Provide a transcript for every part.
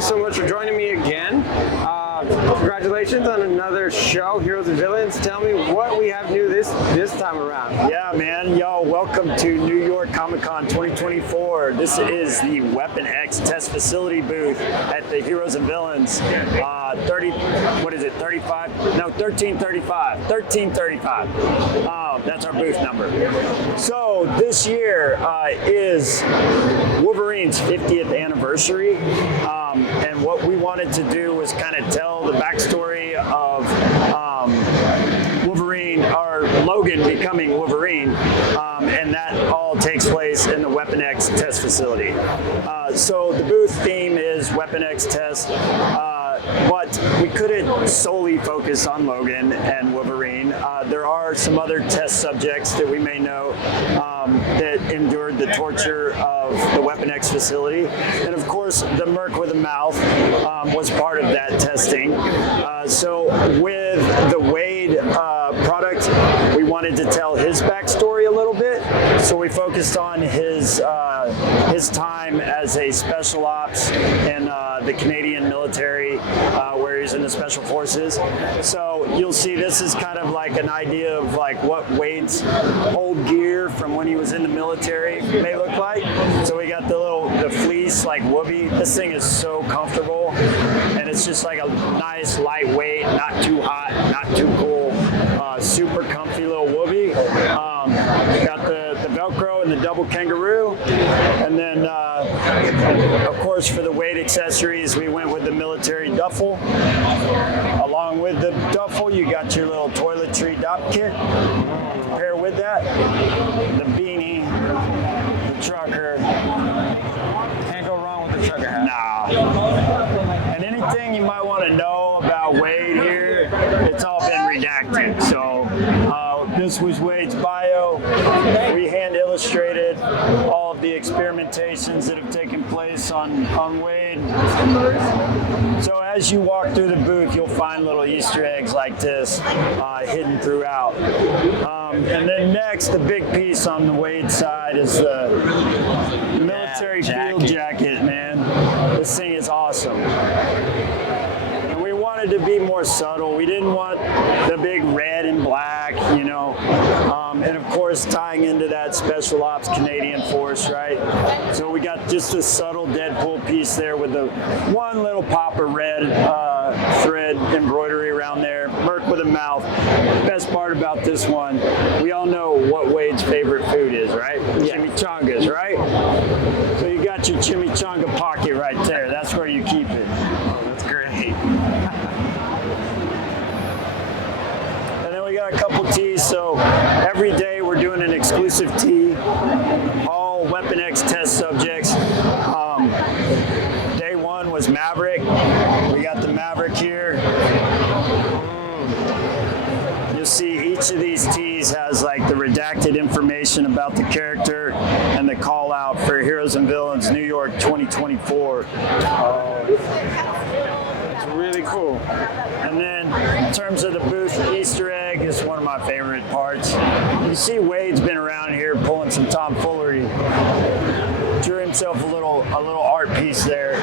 you so much for joining me again. Congratulations on another show, Heroes and Villains. Tell me what we have new this time around. Yeah, man. Yo, welcome to New York Comic Con 2024. This is the Weapon X test facility booth at the Heroes and Villains. 1335. That's our booth number. So this year is Wolverine's 50th anniversary. And what we wanted to do was kind of tell the backstory of Wolverine, or Logan becoming Wolverine, and that all takes place in the Weapon X test facility. So the booth theme is Weapon X test, but we couldn't solely focus on Logan and Wolverine. There are some other test subjects that we may know that endured the torture of the Weapon X facility. And of course, the Merc with a Mouth was part of that testing. So with the Wade product, we wanted to tell his backstory a little bit. So we focused on his time as a special ops in the Canadian military, where he's in the Special Forces. So you'll see this is kind of like an idea of like what Wade's old gear from when he was in the military may look like. So we got the fleece like Whoopee. This thing is so comfortable, and it's just like a nice lightweight, not too hot, not too cool, super comfy little Whoopee. Got the Velcro and the double kangaroo, and then of course for the Wade accessories we went with the military duffel. Along with the duffel you got your little toiletry dop kit. Pair with that the beanie, the trucker. Can't go wrong with the trucker hat. Nah. And anything you might want to know about Wade here, it's all been redacted. So this was Wade's bio. We hand illustrated all of the experimentations that have taken place on Wade. So as you walk through the booth, you'll find little Easter eggs like this hidden throughout. And then next, the big piece on the Wade side is the military field jacket, man. This thing is awesome. And we wanted to be more subtle. We didn't want the big red and black, you know. And of course, tying into that Special Ops Canadian Force, right? So we got just a subtle Deadpool piece there with the one little pop of red thread embroidery around there. Merc with a Mouth. Best part about this one, we all know what Wade's favorite food is, right? Yeah. Chimichangas, right? So you got your chimichanga pocket right there. That's where you keep it. Oh, that's great. And then we got a couple tees. So every day we're doing an exclusive tee. All Weapon X test subjects. Day one was Maverick. We got the Maverick here. You'll see each of these tees has like the redacted information about the character and the call out for Heroes and Villains New York 2024. It's really cool. And then in terms of the booth Easter egg, is one of my favorite parts. You see Wade's been around here pulling some tomfoolery. Drew himself a little art piece there.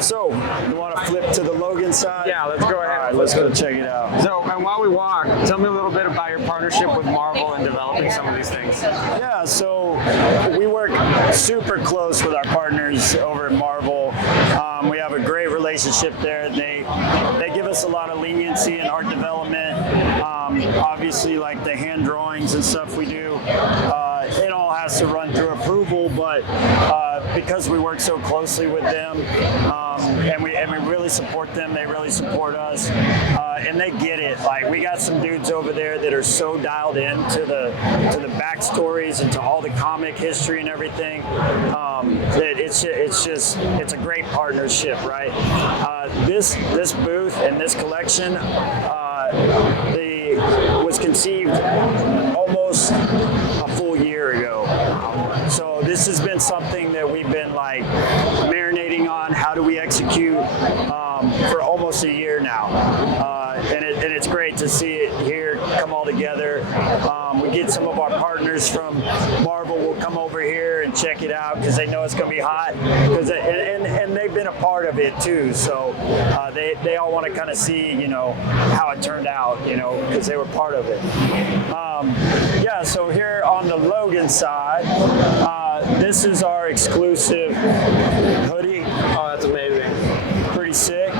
So, you want to flip to the Logan side? Yeah, let's go ahead. All right, let's go check it out. So, and while we walk, tell me a little bit about your partnership with Marvel and developing some of these things. Yeah, so we work super close with our partners over at Marvel. We have a great relationship there. They give us a lot of leniency in art development. Obviously, like the hand drawings and stuff we do, it all has to run through approval, but because we work so closely with them, and we really support them, they really support us, and they get it. Like, we got some dudes over there that are so dialed in to the backstories and to all the comic history and everything, that it's a great partnership, right? This booth and this collection was conceived almost a full year ago. So this has been something that we've been like marinating on. How do we execute for almost a year now? And it's great to see it here come all together. We get some of our partners from Marvel will come over here and and check it out because they know it's going to be hot. And they've been a part of it too, so they all want to kind of see, how it turned out, because they were part of it. Yeah, so here on the Logan side, this is our exclusive hoodie. Oh, that's amazing. Pretty sick.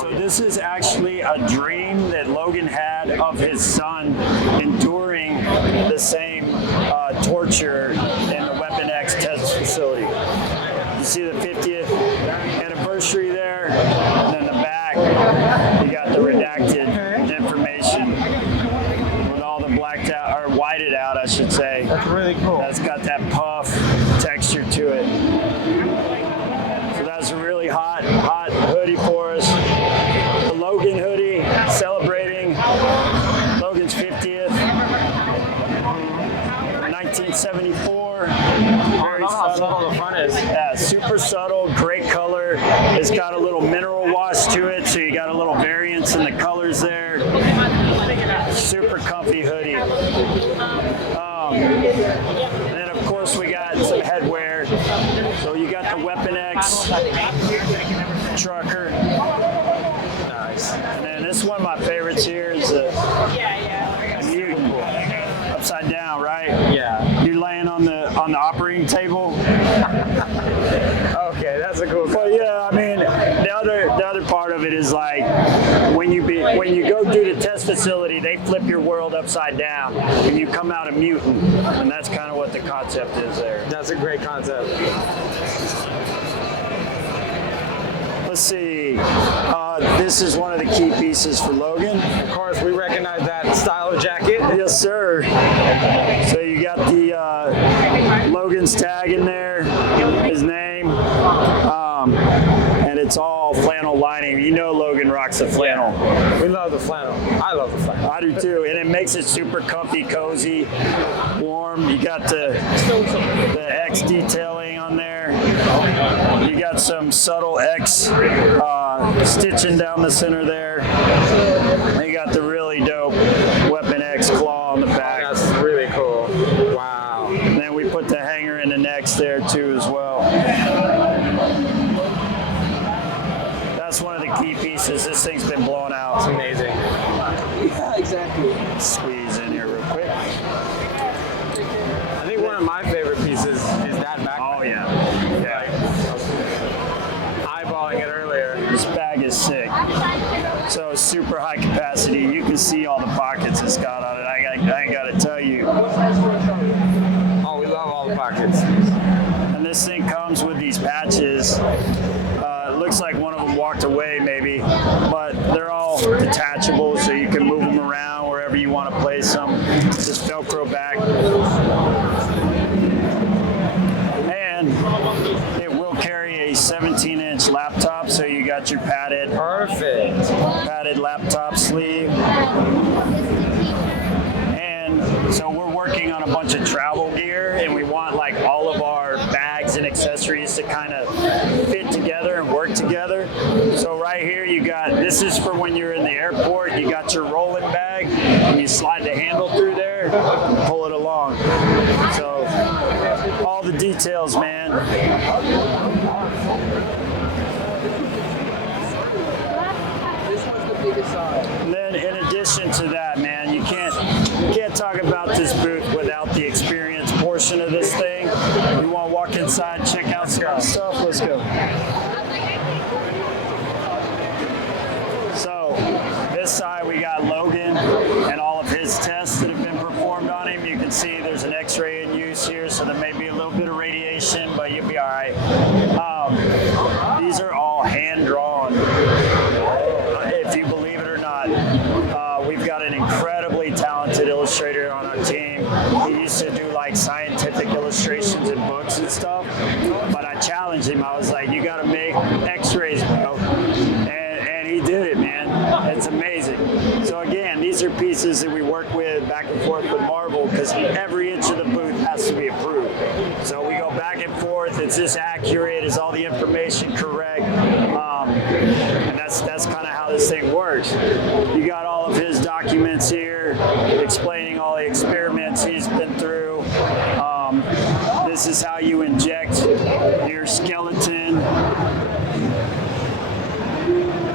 So this is actually a dream that Logan had of his son enduring the same torture in the Weapon X test facility. You see the 50th anniversary there, and then the back, you got the redacted information with all the blacked out, or whited out, I should say. That's really cool. That's got that puff texture to it. So that's a really hot hoodie for us. The Logan hoodie, celebrating Logan's 50th, 1974. Very subtle the front is. Yeah, super subtle, great color. It's got a little mineral wash to it, so you got a little variance in the colors there. Super comfy hoodie. And then of course we got some headwear. So you got the Weapon X trucker. Nice. And then this is one of my favorites here is the mutant. Upside down, right? Yeah. You're laying on the operating table. Okay, that's a cool. Well, yeah, I mean, the other part of it is like when you go do the test facility, they flip your world upside down, and you come out a mutant, and that's kind of what the concept is there. That's a great concept. Let's see. This is one of the key pieces for Logan. Of course, we recognize that style of jacket. Yes, sir. So you got the Logan's tag in there, his name, and it's all flannel lining. You know Logan rocks the flannel. We love the flannel. I love the flannel. I do too, and it makes it super comfy, cozy, warm. You got the X detailing on there. You got some subtle X stitching down the center there. And you got the really dope Weapon X claw on the back. That's really cool. Wow. And then we put the hanger in the necks there too as well. That's one of the key pieces. This thing's been blown out. It's amazing. Yeah, exactly. Squeeze in here real quick. I think one of my favorite pieces is that backpack. Oh yeah. Yeah. Eyeballing it earlier. This bag is sick. So super high capacity. You can see all the pockets it's got on it. I ain't got to tell you. Oh, we love all the pockets. And this thing comes with these patches. It looks like one of them walked away maybe, but they're all detachable so you can move them around wherever you want to place them. Just Velcro back. And it will carry a 17-inch laptop, so you got your padded laptop sleeve. And so we're working on a bunch of travel gear, and we want like all of our bags and accessories to kind of fit together and work together. So right here you got, this is for when you're in the airport, you got your rolling bag, and you slide the handle through there, pull it along. So all the details, man. This was the biggest size. And then in addition to that, man, you can't talk about this booth without the experience portion of this thing. You want to walk inside, check out some stuff? Let's go. So this side we got Logan and all of his tests that have been performed on him. You can see there's an X-ray in use here, so there may be a little bit of radiation, but you'll be all right. These are all hand-drawn. If you believe it or not, we've got an incredibly talented illustrator on our team. He used to do like scientific illustrations in books and stuff, but I challenged him. I was like, you got to make X-rays, bro. And he did it, man. It's amazing. So again, these are pieces that we work with back and forth with Marvel because every inch of the booth has to be approved. So we go back and forth. It's just accurate. Is all the information correct? And that's kind of how this thing works. You got all of his documents here explaining all the experiments he's been through. This This is how you inject your skeleton.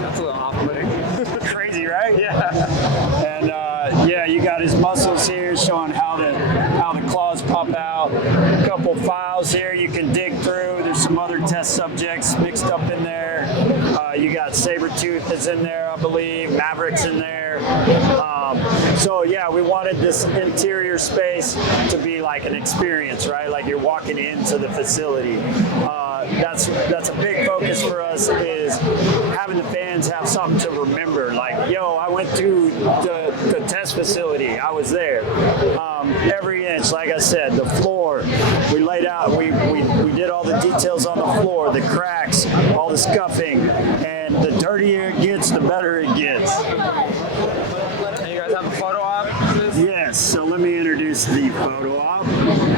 That's a little off-putting. Crazy, right? Yeah. And yeah, you got his muscles here showing how the claws pop out. A couple files here you can dig through. There's some other test subjects mixed up in there. You got Sabretooth that's in there, I believe. Maverick's in there. So yeah, we wanted this interior space to be like an experience, right? Like you're walking into the facility. That's a big focus for us, is having the fans have something to remember. Like, yo, I went to the test facility. I was there. Every inch, like I said, the floor, we laid out, we did all the details on the floor, the cracks, all the scuffing, and the dirtier it gets, the better it gets. And you guys have a photo op? Yes, so let me introduce the photo op.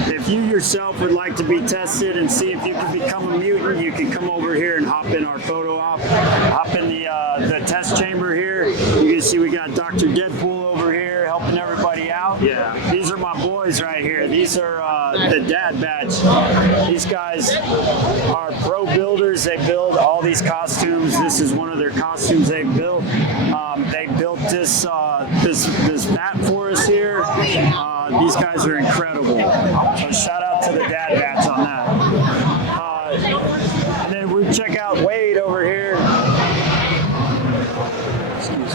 If you yourself would like to be tested and see if you can become a mutant, you can come over here and hop in our photo op. Hop in the test chamber here. You can see we got Dr. Deadpool over here helping everybody out. Yeah. These are my boys right here. These are the dad batch. These guys are pro builders. They build all these costumes. This is one of their costumes they built. They built this vat for us here. These guys are incredible. So shout out to the dad batch on that. And then we check out Wade over here. Excuse me.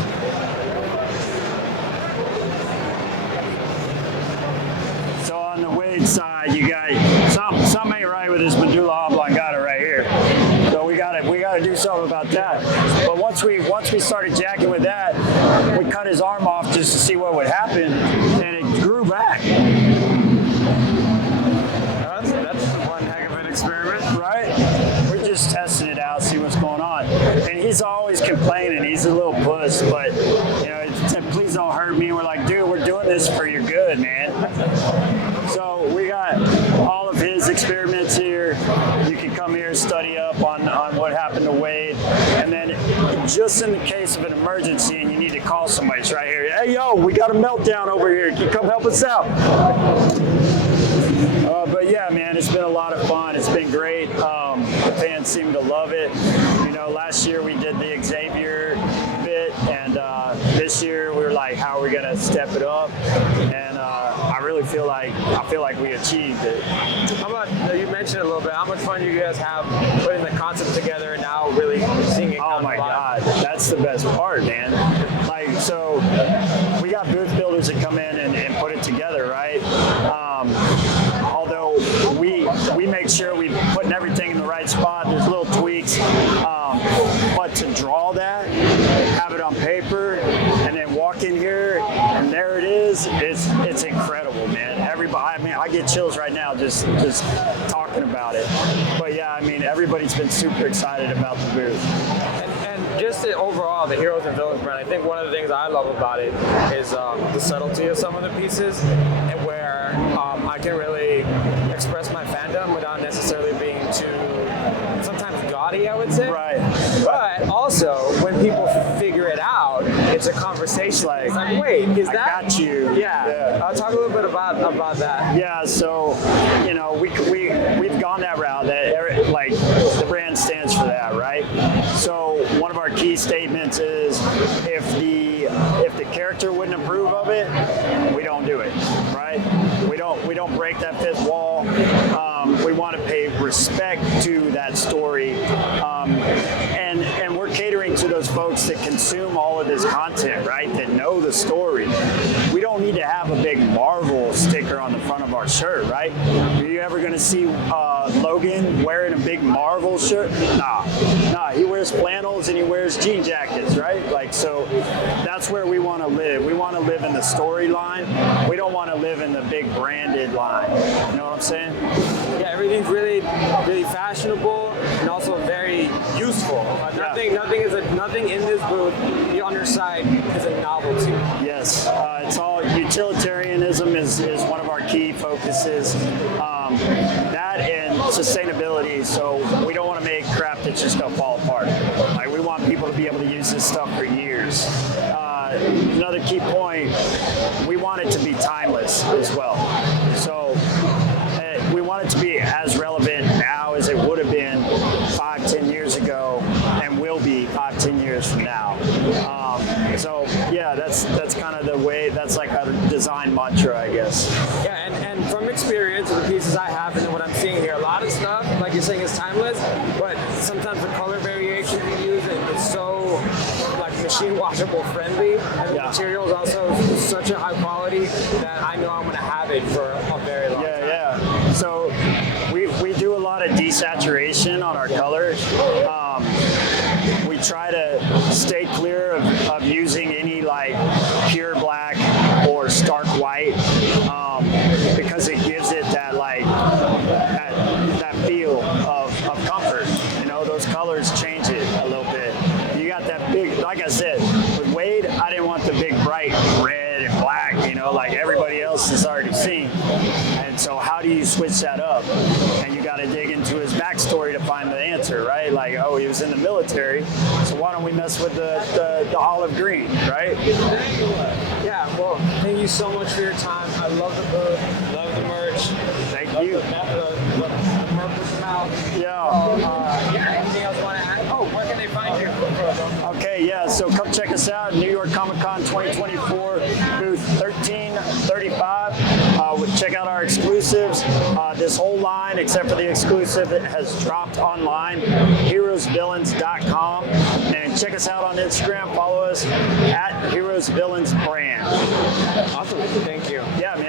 So on the Wade side, you got something ain't right with this medulla oblongata right here. So we gotta do something about that. But once we started jacking with that, we cut his arm off just to see what would happen, and it grew back. That's one heck of an experiment. Right? We're just testing it out, see what's going on. And he's always complaining. He's a little puss, but you know, he said, please don't hurt me. We're like, dude, we're doing this for your good, man. So we got all of his experiments here. You can come here, study up on what happened to Wade. And then just in the case of an emergency and you need to call somebody, it's right here. Hey, yo, we got a meltdown over here. Can you come help us out? But yeah, man, it's been a lot of fun. It's been great. The fans seem to love it. You know, last year we did the Xavier bit, and this year we were like, how are we gonna step it up? And I really feel like we achieved it. How about, you mentioned a little bit, how much fun you guys have putting the concept together and now really seeing it Oh come my to life? God, that's the best part, man. Like, so we got booth builders that come in and put it together, right? Although we make sure we putting everything in the right spot. There's little tweaks, but to draw that, have it on paper, and then walk in here, and there it is. It's incredible, man. Everybody, I mean, I get chills right now just talking about it. But yeah, I mean, everybody's been super excited about the booth. And just overall, the Heroes and Villains brand, I think one of the things I love about it is the subtlety of some of the pieces, and where I can really express my fandom without necessarily being too, sometimes gaudy, I would say. Right. But also, when people figure it out, it's a conversation. It's like, wait, is that? I got you. Yeah. I'll talk a little bit about that. Yeah, so, you know, we've gone that route, that like the brand stands for that, right? So one of our key statements is if the character wouldn't approve of it, we don't do it, right? We don't break that fifth wall. We want to pay respect to that story, and we're catering to those folks that consume all of this content, right? That know the story. We don't need to have a big Marvel sticker on the front of our shirt, right? Are you ever going to see Logan wearing a big Marvel shirt? Nah. He wears flannels and he wears jean jackets, right? Like, so that's where we want to live. We want to live in the storyline. We don't want to live in the big branded line. You know what I'm saying? Yeah, everything's really, really fashionable and also very useful. Nothing in this booth, the underside is a novelty. Yes, it's all utilitarianism is one of our key focuses. That and sustainability. So we don't want to make crap that's just gonna fall apart. Like, we want people to be able to use this stuff for years. Another key point, we want it to be timeless as well. So we want it to be that's like a design mantra, I guess. Yeah, and from experience with the pieces I have and what I'm seeing here, a lot of stuff, like you're saying, is timeless, but sometimes the color variation you use is so like machine washable friendly, and the Yeah. material is also such a high quality that I know I'm going to have it for a very long time. Yeah. So we do a lot of desaturation on our colors. We try to stay clear of using any like pure black or stark white because it gives it that like that feel of comfort. You know, those colors change it a little bit. You got that big, like I said, with Wade, I didn't want the big bright red and black, you know, like everybody else has already seen. And so how do you switch that up? And you got to dig into his backstory to find the answer, right? Like, oh, he was in the military, so why don't we mess with the olive green, right? Yeah, well, thank you so much for your time. I love the booth, love the merch. Thank love you. The merch with the mouth. Yeah. Anything else you want to add? Oh, where can they find you? Okay, yeah, so come check us out, New York Comic Con 2024, booth 1335. Check out our exclusives. This whole line, except for the exclusive, it has dropped online, heroesvillains.com. And check us out on Instagram, follow us at Heroes Villains Brand. Awesome, thank you. Yeah, man.